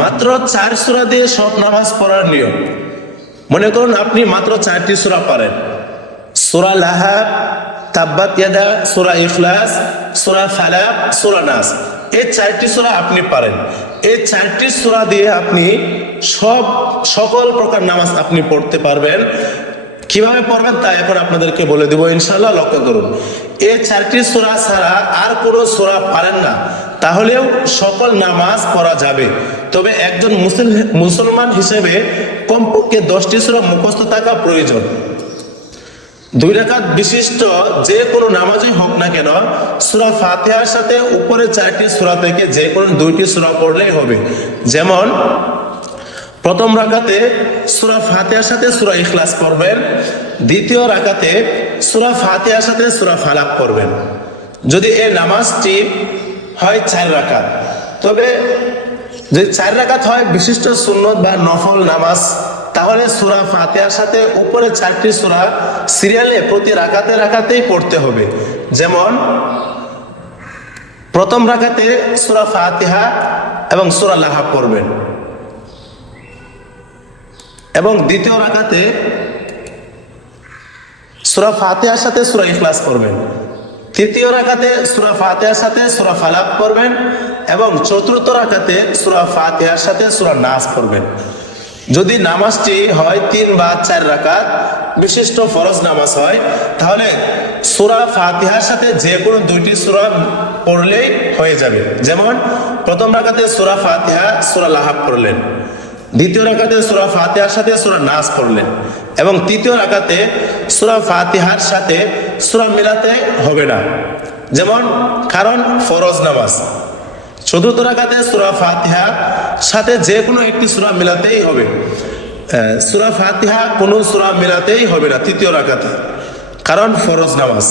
মাত্র চার সূরা দিয়ে সব নামাজ পড়ার নিয়ম। মনে করুন আপনি মাত্র চারটি সূরা পারেন সূরা লাহাব, তাব্বাত ইয়াদা, সূরা সূরা সূরা নাস। এই চারটি সূরা আপনি পারেন এই চারটি সূরা দিয়ে আপনি সব সকল প্রকার নামাজ আপনি পড়তে পারবেন। কীভাবে পড়বেন তা এখন আপনাদেরকে বলে দেবো ইনশাল্লাহ লক্ষ্য করুন। এই চারটি সোরা ছাড়া আর কোনো সূরা পারেন না, তাহলেও সকল নামাজ পড়া যাবে। তবে একজন মুসলিম, মুসলমান হিসেবে কমপক্ষে দশটি সূরা মুখস্থ থাকা প্রয়োজন। দুই রাকাত বিশিষ্ট যে কোনো নামাজই হোক না কেন, সুরা ফাতেহার সাথে উপরে চারটি সূরা থেকে যে কোনো দুইটি সূরা পড়লেই হবে। যেমন প্রথম রাকাতে সুরা ফাতিহার সাথে সুরা ইখলাস পড়বেন। দ্বিতীয় রাকাতে সুরা ফাতিহার সাথে সূরা ফালাক পড়বেন। যদি এই নামাজটি হয় চার রাকাত। তবে যদি চার রাকাত হয় বিশিষ্ট সুন্নত বা নফল নামাজ, তাহলে সুরা ফাতিহার সাথে উপরে চারটি সুরা সিরিয়ালে প্রতি রাকাতে রাকাতেই পড়তে হবে। যেমন, প্রথম রাকাতে সূরা ফাতিহা এবং সুরা লাহাব পড়বেন। এবং দ্বিতীয় রাকাতে সুরা ফাতেহার সাথে সুরা ইখলাস পড়বেন। তৃতীয় রাকাতে সুরা ফাতিহার সাথে সূরা ফালাক করবেন এবং চতুর্থ রাকাতে সূরা ফাতিহার সাথে সুরা নাস পড়বেন। যদি নামাজটি হয় তিন বা চার রাকাত, বিশিষ্ট ফরজ নামাজ হয়, তাহলে সুরা ফাতিহার সাথে যে কোনো দুইটি সুরা পড়লেই হয়ে যাবে। যেমন, প্রথম রাকাতে সুরা ফাতিহা, সুরা লাহাব পড়লেন। দ্বিতীয় রাকাতে সূরা ফাতিহার সাথে সূরা নাস পড়লেন এবং তৃতীয় রাকাতে সূরা ফাতিহার সাথে সূরা মিলাতে হবে না। যেমন, কারণ ফরজ নামাজ। চতুর্থ রাকাতে সূরা ফাতিহা সাথে যে কোনো একটি সূরা মিলাতেই হবে। সূরা ফাতিহা কোনো সূরা মিলাতেই হবে না তৃতীয় রাকাতে, কারণ ফরজ নামাজ।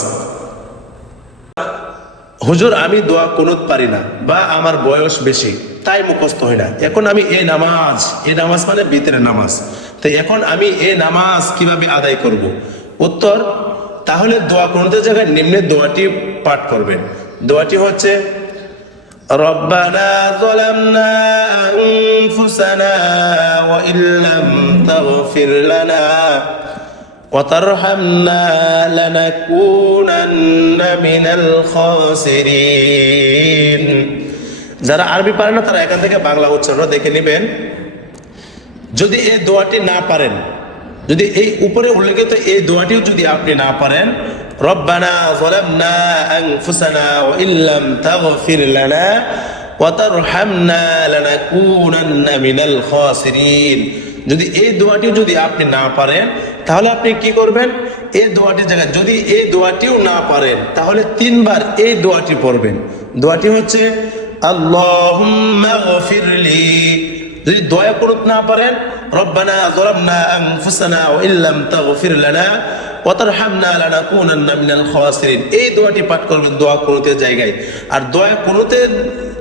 হুজুর, আমি দোয়া কুনুত পারি না বা আমার বয়স বেশি। তাই মুখস্থ হয় না এখন আমি এই নামাজ এই নামাজ মানে ভিতরে নামাজ তো এখন আমি এই নামাজ কিভাবে আদায় করব উত্তর তাহলে দোয়া কুনুতের জায়গায় নিম্নের দোয়াটি পাঠ করবেন দোয়াটি হচ্ছে ربنا ظلمنا أنفسنا وإن لم تغفر لنا وترحمنا لنكونن من الخاسرين যারা আরবি পারে না, তারা এখান থেকে বাংলা উচ্চারণ দেখে নেবেন। যদি এই দোয়াটি না পারেন, যদি এই উপরে উল্লেখিত এই দোয়াটিও যদি আপনি না পারেন, রব্বানা ওয়া ইল্লাম তাগফির লানা ওয়া তারহামনা লানাকুনান্না মিনাল খাসিরিন। যদি এই দোয়াটিও যদি আপনি না পারেন, তাহলে আপনি কি করবেন? এই দোয়াটির জায়গায় যদি এই দোয়াটিও না পারেন, তাহলে তিনবার এই দোয়াটি পড়বেন। দোয়াটি হচ্ছে আল্লাহুম্মা গফিরলি। যদি দয়া করতে না পারেন, রব্বানা যালামনা আনফুসানা ওয়া ইল্লাম তাগফির লানা ওয়া তারহামনা লানাকুনান্না মিনাল খাসিরিন। এই দোয়াটি পাঠ করবেন দোয়া কুনুতের জায়গায়। আর দয়া কুনুতের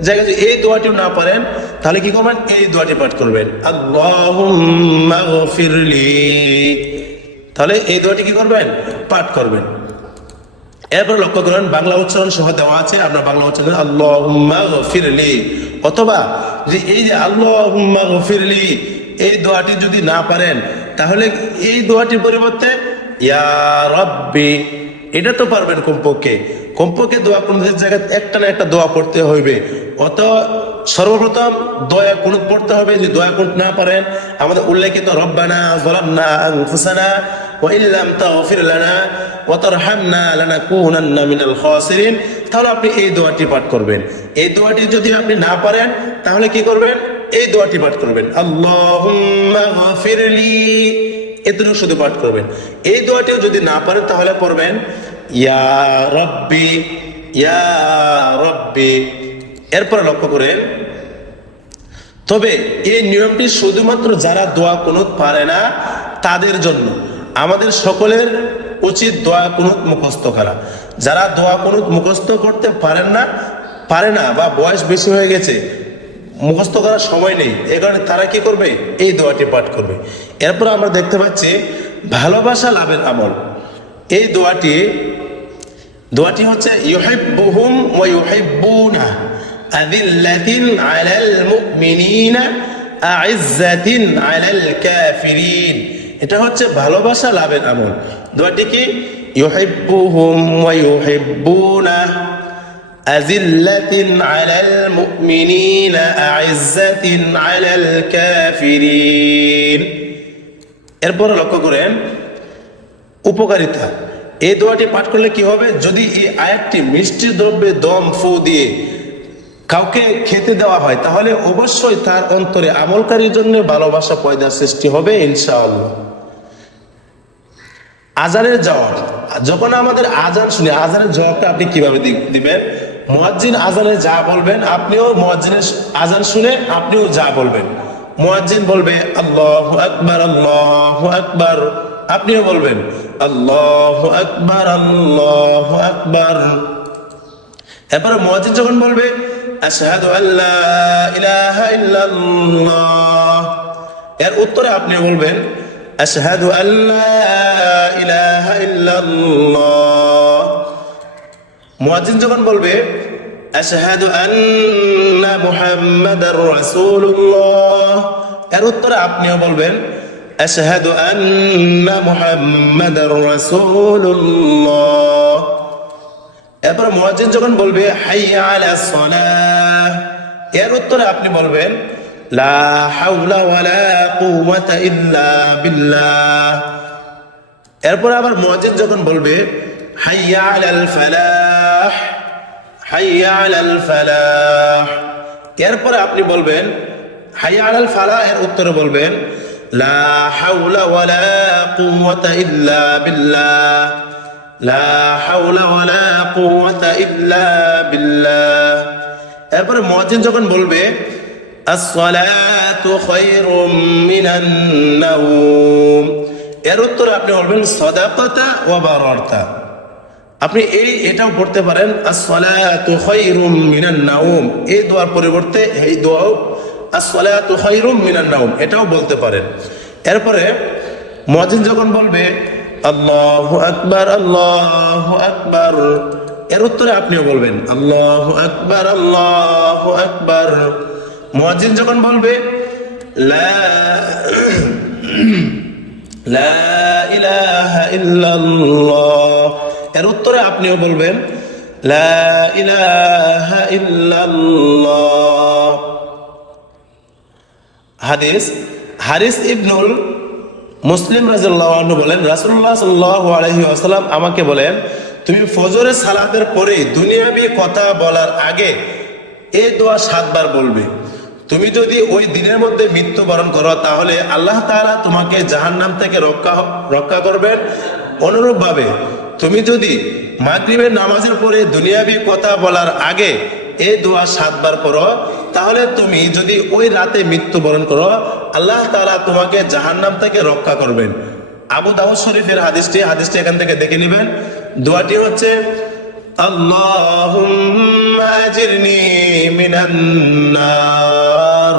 জায়গায় যদি এই দোয়াটিও না পারেন, তাহলে কি করবেন? এই দোয়াটি পাঠ করবেন। আল্লাহুম্মা গফিরলি। তাহলে এই দোয়াটি কি করবেন? পাঠ করবেন। এরপর লক্ষ্য করেন, বাংলা উচ্চারণ সহ দেওয়া আছে, আপনার বাংলা উচ্চারণ আল্লাহুম্মা গফিরলি অথবা যে এই যে আল্লাহুম্মা গফিরলি এই দোয়াটি যদি না পারেন, তাহলে এই দোয়াটির পরিবর্তে, ইয়া এটা তো পারবেন কমপক্ষে। কমপক্ষে দোয়া কোন জায়গায় একটা না একটা দোয়া পড়তে হইবে। অত সর্বপ্রথম দয়া কুনুত পড়তে হবে, যদি দয়া কুনুত না পারেন, আমাদের উল্লেখিত রব্বানা যালামনা আনফুসানা তাহলে আপনি এই দোয়াটি পাঠ করবেন। এই দোয়াটি যদি আপনি না পারেন, তাহলে কি করবেন? এই দোয়াটি পাঠ করবেন। শুধু পাঠ করবেন। এই যদি না পারেন, তাহলে পড়বেন, ইয়া ইয়া এরপরে লক্ষ্য করেন, তবে এই নিয়মটি শুধুমাত্র যারা দোয়া কুনুত পারে না, তাদের জন্য। আমাদের সকলের উচিত দোয়া কুনুত মুখস্থ করা। যারা দোয়া কুনুত মুখস্থ করতে পারেন না, পারে না বা বয়স বেশি হয়ে গেছে, মুখস্থ করার সময় নেই। এ কারণে তারা কি করবে? এই দোয়াটি পাঠ করবে। এরপর আমরা দেখতে পাচ্ছি ভালোবাসা লাভের আমল। এই দোয়াটি দোয়াটি হচ্ছে, ইউহিব্বুহুম ওয়া ইউহিব্বুনা আদিল্লাতিন আলাল মুমিনিনা আইজ্জাতিন আলাল কাফিরিন। এটা হচ্ছে ভালোবাসা লাভের আমল। দোয়াটি কি? ইউহিব্বুহুম এরপর লক্ষ্য করেন, উপকারিতা। এই দোয়াটি পাঠ করলে কি হবে? যদি এই আয়াতটি মিষ্টি দ্রব্যে দম ফু দিয়ে কাউকে খেতে দেওয়া হয়, তাহলে অবশ্যই তার অন্তরে আমলকারীর জন্য ভালোবাসা পয়দার সৃষ্টি হবে, ইনশাআল্লাহ। আজানের জবাব যখন আমাদের আজান শুনি, আজানের জবাবটা আপনি কীভাবে দিবেন? মুয়াজ্জিন আজানে যা বলবেন, আপনিও মুয়াজ্জিনের আজান শুনে আপনিও যা বলবেন। মুয়াজ্জিন বলবে, আল্লাহু আকবার আল্লাহু আকবার। আপনিও বলবেন, আল্লাহু আকবার আল্লাহু আকবার। এরপরে মুয়াজ্জিন যখন বলবে, আশহাদু আল্লা ইলাহা ইল্লাল্লাহ। এর উত্তরে আপনি বলবেন আশহাদু আল্লা ইলাহা ইল্লাল্লাহ মুয়াজ্জিন যখন বলবে আশহাদু আন্না মুহাম্মাদার রাসূলুল্লাহ এর উত্তরে আপনিও বলবেন আশহাদু আন্না মুহাম্মাদার রাসূলুল্লাহ এরপর মুয়াজ্জিন যখন বলবে, হাইয়া আলা সালাহ এর উত্তরে আপনি বলবেন লা হাওলা ওয়ালা কুওয়াতা ইল্লা বিল্লাহ। এরপর আবার মুয়াজ্জিন যখন বলবে, হাইয়া আলাল ফালাহ, হাইয়া আলাল ফালাহ। এরপরে আপনি বলবেন, হাইয়া আলাল ফালাহ, এর উত্তরে বলবেন, লা হাওলা ওয়ালা কুওয়াতা ইল্লা বিল্লাহ। লা হাওলা ওয়ালা কুওয়াতা ইল্লা বিল্লাহ। এরপরে মুয়াজ্জিন যখন বলবে এর উত্তরে আপনি বলবেন সদাকতা ওয়া বারারতা আপনি এই এটাও পড়তে পারেন নাওম। এই দোয়ার পরিবর্তে এই দোয়াও আসসালাতু খায়রুম মিনান নাওম, এটাও বলতে পারেন। এরপরে মুয়াজ্জিন যখন বলবে, আল্লাহু আকবার আল্লাহু আকবার, এর উত্তরে আপনিও বলবেন, আল্লাহু আকবার আল্লাহু আকবার। মুয়াজ্জিন যখন বলবে, লা লা ইলাহা ইল্লাল্লাহ, এর উত্তরে আপনিও বলবেন, লা ইলাহা ইল্লাল্লাহ। হাদিস, হারিস ইবনুল মুসলিম আনহু বলেন, রাসূলুল্লাহ সাল্লাল্লাহু আলাইহি ওয়াসাল্লাম আমাকে বলেন, তুমি ফজরের সালাতের পরে দুনিয়াবি কথা বলার আগে এই দোয়া সাতবার বলবে। তুমি যদি ওই দিনের মধ্যে মৃত্যুবরণ করো, তাহলে আল্লাহ তাআলা তোমাকে জাহান্নাম থেকে রক্ষা রক্ষা করবেন। অনুরূপভাবে তুমি যদি মাগরিবের নামাজের পরে দুনিয়াবি কথা বলার আগে এই দোয়া সাতবার করো তাহলে তুমি যদি ওই রাতে মৃত্যুবরণ করো, আল্লাহ তাআলা তোমাকে জাহান্নাম থেকে রক্ষা করবেন। আবু দাউদ শরীফের হাদিসটি হাদিসটি এখান থেকে দেখে নেবেন। দোয়াটি হচ্ছে, আল্লাহুম্মা আজিরনি মিনান নার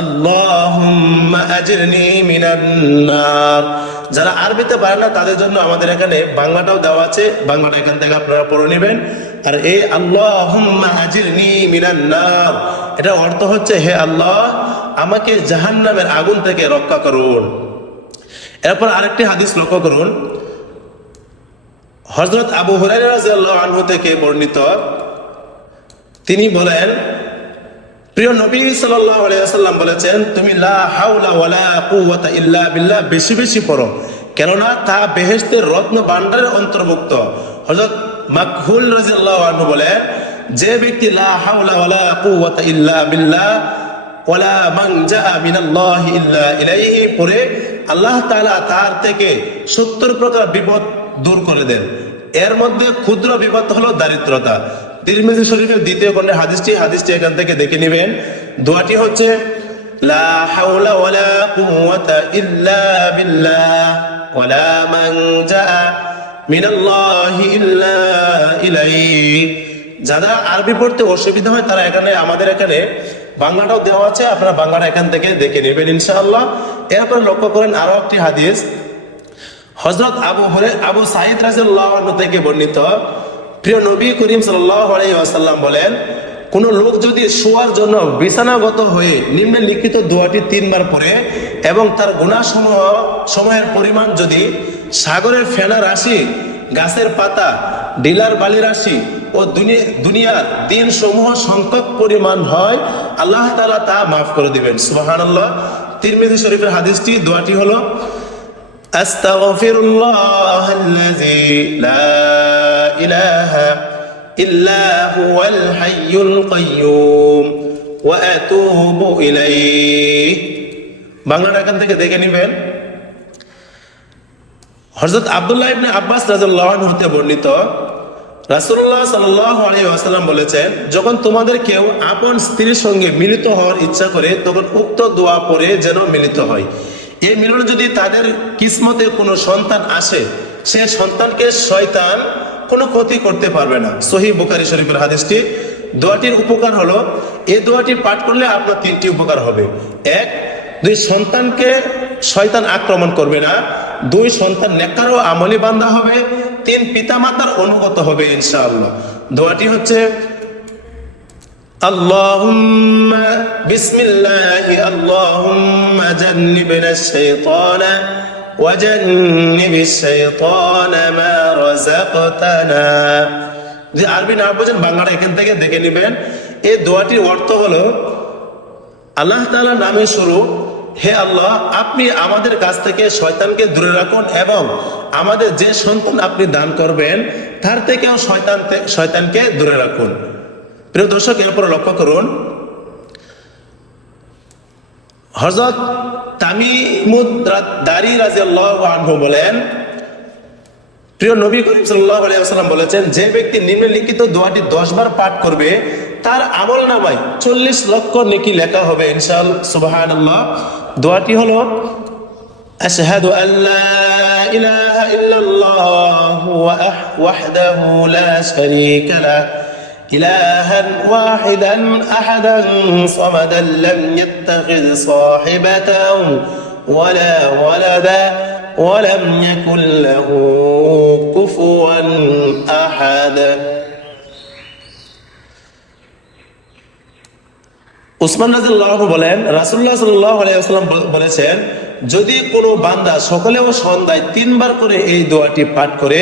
আল্লাহুম্মা আজিরনি মিনান নার যারা আরবিতে পারে না, তাদের জন্য আমাদের এখানে বাংলাটাও দেওয়া আছে। বাংলাটা এখান থেকে আপনারা পড়ে নেবেন। আর এই আল্লাহুম্মা আজিরনি মিনান নার। এটা অর্থ হচ্ছে, হে আল্লাহ, আমাকে জাহান্নামের আগুন থেকে রক্ষা করুন। এরপর আরেকটি হাদিস লক্ষ্য করুন। হযরত আবু রাদিয়াল্লাহু আনহু থেকে বর্ণিত তিনি বলেন, প্রিয় নবী ওয়াসাল্লাম বলেছেন, তুমি বিল্লাহ, বেশি বেশি পড়ো। কেননা তা বেহেশতের রত্ন ভাণ্ডারের অন্তর্ভুক্ত। হযরত মাকহুল আনহু বলেন, যে ব্যক্তি লা হাওলা ওয়ালা কুওয়াতা ইল্লা বিল্লাহ ওয়ালা মান জাআ মিনাল্লাহি ইল্লা ইলাইহি, পড়ে আল্লাহ তাআলা তার থেকে 70 প্রকার বিপদ দূর করে দেন। এর মধ্যে ক্ষুদ্র বিপদ হলো দারিদ্রতা। তিরমিজি শরীফের দ্বিতীয় খণ্ডে হাদিসটি হাদিসটি এখান থেকে দেখে নেবেন। দোয়াটি হচ্ছে, লা হাওলা ওয়ালা কুওয়াতা ইল্লা বিল্লাহ, ওয়ালা মানজা মিনাল্লাহি ইল্লা ইলাইহি যারা আরবি পড়তে অসুবিধা হয়, তারা এখানে, আমাদের এখানে বাংলাটাও দেওয়া আছে, আপনারা বাংলাটা এখান থেকে দেখে নেবেন ইনশাআল্লাহ। এরপর লক্ষ্য করেন আরও একটি হাদিস। হজরত আবু হরে আবু সাইদ আনহু থেকে বর্ণিত প্রিয় নবী করিম সাল্লাম বলেন, কোনো লোক যদি শোয়ার জন্য বিছানাগত হয়ে নিম্নে লিখিত দোয়াটি তিনবার পরে এবং তার গুণাসমূহ সময়ের পরিমাণ যদি সাগরের ফেনা রাশি, গাছের পাতা, ডিলার বালি রাশি ও দুনিয়ার দিন সমূহ সংখ্যক পরিমাণ হয়, আল্লাহ তালা তা মাফ করে দিবেন। সুহান আল্লাহ তিরমিজি শরীফের হাদিসটি, দোয়াটি হলো, আস্তাগফিরুল্লাহ إله إلا هو الحي القيوم وأتوب إليه বাংলাটা এখান থেকে দেখে নেবেন হযরত আব্দুল্লাহ ইবনে আব্বাস রাদিয়াল্লাহু আনহু হতে বর্ণিত রাসূলুল্লাহ সাল্লাল্লাহু আলাইহি ওয়াসাল্লাম বলেছেন যখন তোমাদের কেউ আপন স্ত্রীর সঙ্গে মিলিত হওয়ার ইচ্ছা করে তখন উক্ত দোয়া পড়ে যেন মিলিত হয় এই মিলন যদি তাদের কিসমতে কোনো সন্তান আসে সে সন্তানকে শয়তান কোনো ক্ষতি করতে পারবে না সহি বুখারী শরীফের হাদিসটি দোয়াটির উপকার হলো এই দোয়াটি পাঠ করলে আপনার তিনটি উপকার হবে এক দুই সন্তানকে শয়তান আক্রমণ করবে না দুই সন্তান নেকার ও আমলি বান্দা হবে তিন পিতামাতার অনুগত হবে ইনশাআল্লাহ দোয়াটি হচ্ছে اللهم بسم الله اللهم جنبنا الشيطان وجنب الشيطان ما رزقتنا যে আরবি না বোঝেন বাংলাটা এখান থেকে দেখে নেবেন এই দোয়াটির অর্থ হলো আল্লাহ তাআলা নামে শুরু হে আল্লাহ আপনি আমাদের কাছ থেকে শয়তানকে দূরে রাখুন এবং আমাদের যে সন্তান আপনি দান করবেন তার থেকেও শয়তান শয়তানকে দূরে রাখুন প্রিয় দর্শক এরপর লক্ষ্য করুন হজরত তামিমুদ দারি রাজিয়াল্লাহু আনহু বলেন প্রিয় নবী করিম সাল্লাল্লাহু আলাইহি ওয়াসাল্লাম বলেছেন যে ব্যক্তি নিম্নলিখিত দোয়াটি 10 বার পাঠ করবে তার আমল নামায় 40 লক্ষ নেকি লেখা হবে ইনশাআল্লাহ সুবহানাল্লাহ দোয়াটি হলো أشهد أن لا إله إلا الله وأح- وحده لا شريك له إلها واحدا أحدا صمدا لم يتخذ صاحبة ولا ولدا ولم يكن له كفوا أحد উসমান রাজিল্লাহ বলেন রাসুল্লাহ সাল্লাহ আলাইসাল্লাম বলেছেন যদি কোনো বান্দা সকালে ও সন্ধ্যায় তিনবার করে এই দোয়াটি পাঠ করে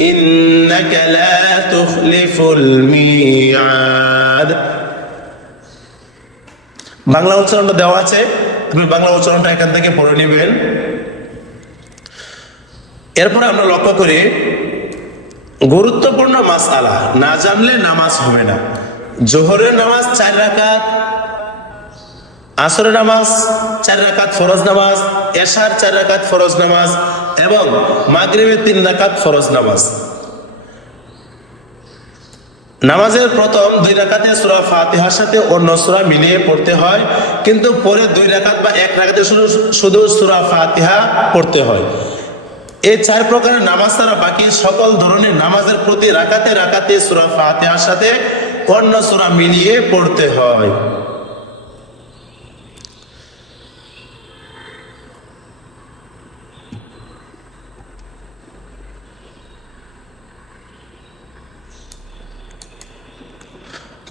إنك لا تخلف الميعاد বাংলা উচ্চারণটা দেওয়া আছে আপনি বাংলা উচ্চারণটা এখান থেকে পড়ে নেবেন এরপরে আমরা লক্ষ্য করি গুরুত্বপূর্ণ মাসআলা না জানলে নামাজ হবে না জোহরের নামাজ চার রাকাত আসরের নামাজ, চার রাকাত ফরজ নামাজ, এশার চার রাকাত ফরজ নামাজ এবং মাগরিবের তিন রাকাত ফরজ নামাজ। নামাজের প্রথম দুই রাকাতে সূরা ফাতিহার সাথে অন্য সূরা মিলিয়ে পড়তে হয়, কিন্তু পরে দুই রাকাত বা এক রাকাতে শুধু শুধু সুরা ফাতিহা পড়তে হয়। এই চার প্রকারের নামাজ ছাড়া বাকি সকল ধরনের নামাজের প্রতি রাকাতে রাকাতে সুরা ফাতিহার সাথে অন্য সূরা মিলিয়ে পড়তে হয়।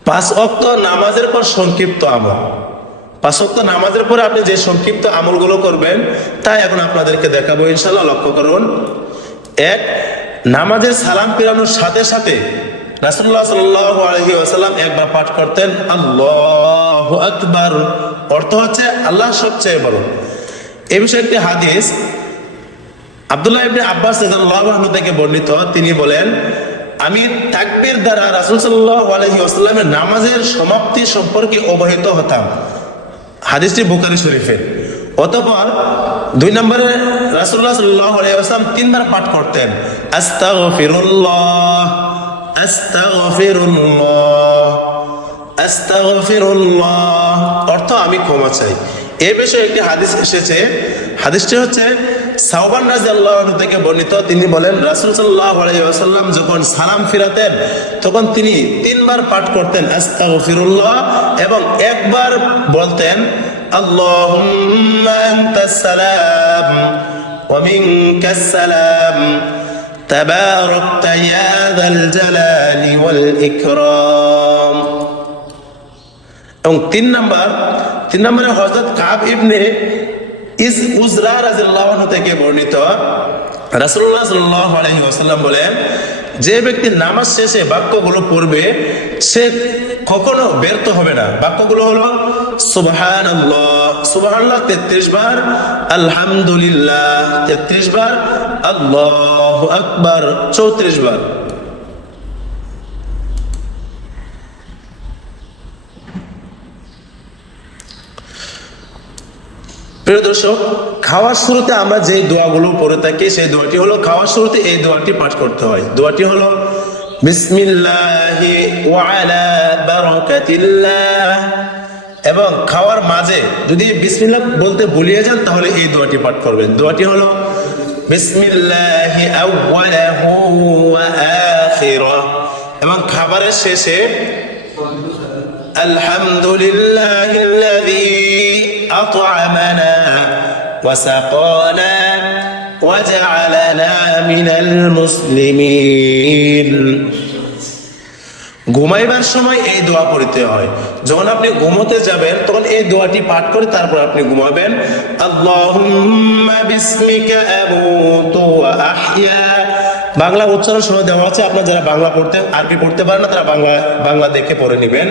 পাঁচ অক্ত নামাজের পর সংক্ষিপ্ত আমল। পাঁচ অক্ত নামাজের পরে আপনি যে সংক্ষিপ্ত আমলগুলো করবেন তাই এখন আপনাদেরকে দেখাবো ইনশাল্লাহ লক্ষ্য করুন। এক, নামাজের সালাম ফিরানোর সাথে সাথে রাসুল্লাহ সাল্লাহ আলহি একবার পাঠ করতেন, আল্লাহ আকবার। অর্থ হচ্ছে আল্লাহ সবচেয়ে বড়। এ বিষয়ে একটি হাদিস আব্দুল্লাহ ইবনে আব্বাস থেকে বর্ণিত। তিনি বলেন আমি তাকবীর দ্বারা রাসূল আলাইহি ওয়াসাল্লামের নামাজের সমাপ্তি সম্পর্কে অবহিত হতাম। হাদিসটি বুখারী শরীফের। অতঃপর দুই নম্বরে রাসূলুল্লাহ সাল্লাল্লাহু আলাইহি ওয়াসাল্লাম তিনবার পাঠ করতেন, আস্তাগফিরুল্লাহ আস্তাগফিরুল্লাহ আস্তাগফিরুল্লাহ। অর্থ আমি ক্ষমা চাই। এ বিষয়ে একটি হাদিস এসেছে। হাদিসটি হচ্ছে সাওবান রাদিয়াল্লাহু আনহু থেকে বর্ণিত তিনি বলেন রাসূল সাল্লাল্লাহু আলাইহি ওয়াসাল্লাম যখন সালাম ফিরাতেন তখন তিনি তিনবার পাঠ করতেন আস্তাগফিরুল্লাহ এবং একবার বলতেন আল্লাহুম্মা আনতাস সালাম ওয়া মিনকাস সালাম تباركت يا ذا الجلال والإكرام এবং তিন নাম্বার তিন নম্বরে হজরত কাব ইবনে ইস উজরা আনহু থেকে বর্ণিত, রাসূলুল্লাহ সাল্লাল্লাহু আলাইহি ওয়াসাল্লাম বলেন, যে ব্যক্তি নামাজ শেষে বাক্যগুলো পড়বে, সে কখনো ব্যর্থ হবে না। বাক্যগুলো হলো, সুবহানাল্লাহ সুবহানাল্লাহ 33 বার, আলহামদুলিল্লাহ 33 বার, আল্লাহু আকবার 34 বার। প্রিয় দর্শক, খাওয়ার শুরুতে আমরা যে দোয়াগুলো পড়ে থাকি, সেই দোয়াটি হলো খাওয়ার শুরুতে এই দোয়াটি পাঠ করতে হয়। দোয়াটি হলো, বিসমিল্লাহি ওয়ালা বারাকাতিল্লাহ। এবং খাওয়ার মাঝে যদি বিসমিল্লাহ বলতে বলিয়ে যান, তাহলে এই দোয়াটি পাঠ করবেন। দোয়াটি হলো, বিসমিল্লাহি আউয়ালাহু ওয়া আখিরাহ। এবং খাবারের শেষে, আলহামদুলিল্লাহিল্লাযী আত'আমানা وسقانا وجعلنا من المسلمين ঘুমাইবার সময় এই দোয়া পড়তে হয় যখন আপনি ঘুমোতে যাবেন তখন এই দোয়াটি পাঠ করে তারপর আপনি ঘুমাবেন আল্লাহুম্মা বিসমিকা আমুতু ওয়া আহইয়া বাংলা উচ্চারণ সময় দেওয়া আছে আপনার যারা বাংলা পড়তে আরবি পড়তে পারেন না তারা বাংলা বাংলা দেখে পড়ে নেবেন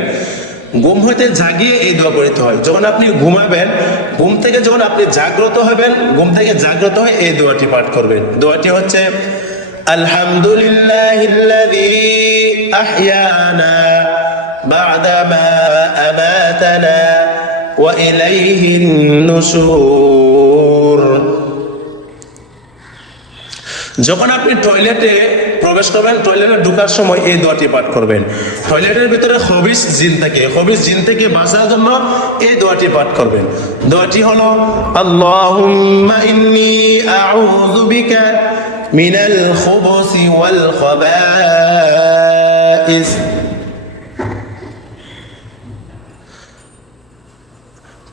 ঘুম হইতে জাগিয়ে এই দোয়া পড়তে হয়। যখন আপনি ঘুমাবেন, ঘুম থেকে যখন আপনি জাগ্রত হবেন, ঘুম থেকে জাগ্রত হয়ে এই দোয়াটি পাঠ করবেন। দোয়াটি হচ্ছে, আলহামদুলিল্লাহিল্লাযী আহইয়ানা বা'দামা যখন আপনি টয়লেটে প্রবেশ করবেন টয়লেটে ঢোকার সময় এই দোয়াটি পাঠ করবেন। টয়লেটের ভিতরে হবিস জিন থাকে। হবিস জিন থেকে বাঁচার জন্য এই দোয়াটি পাঠ করবেন। দোয়াটি হলো, আল্লাহুম্মা ইন্নী আউযু বিকা মিনাল খুবুসি ওয়াল খাবাইস।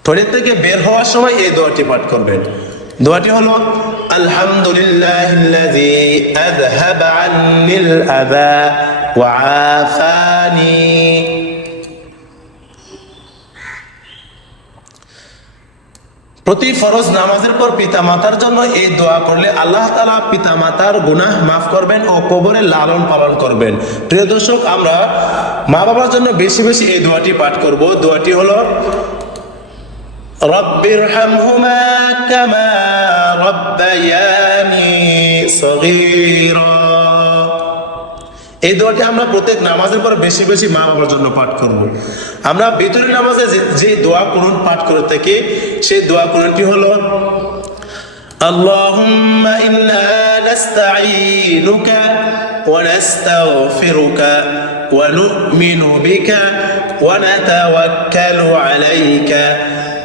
টয়লেট থেকে বের হওয়ার সময় এই দোয়াটি পাঠ করবেন। দোয়াটি হলো আযা ওয়া প্রতি ফরজ নামাজের পর পিতা মাতার জন্য এই দোয়া করলে আল্লাহ তালা পিতা মাতার গুনাহ মাফ করবেন ও কবরে লালন পালন করবেন। প্রিয় দর্শক, আমরা মা বাবার জন্য বেশি বেশি এই দোয়াটি পাঠ করব। দোয়াটি হলো رب ارحمهما كما ربياني صغيرا এই দোয়াটি আমরা প্রত্যেক নামাজের পর বেশি বেশি মা বাবার জন্য পাঠ করব আমরা বেতনের নামাজে যে- যে দোয়া কোরআন পাঠ করে থাকি সেই দোয়া কোরআনটি হলো اللهم إنا نستعينك ونستغفرك ونؤمن بك ونتوكل عليك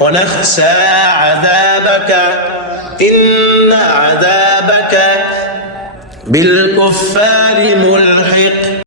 ونخشى عذابك إن عذابك بالكفار ملحق.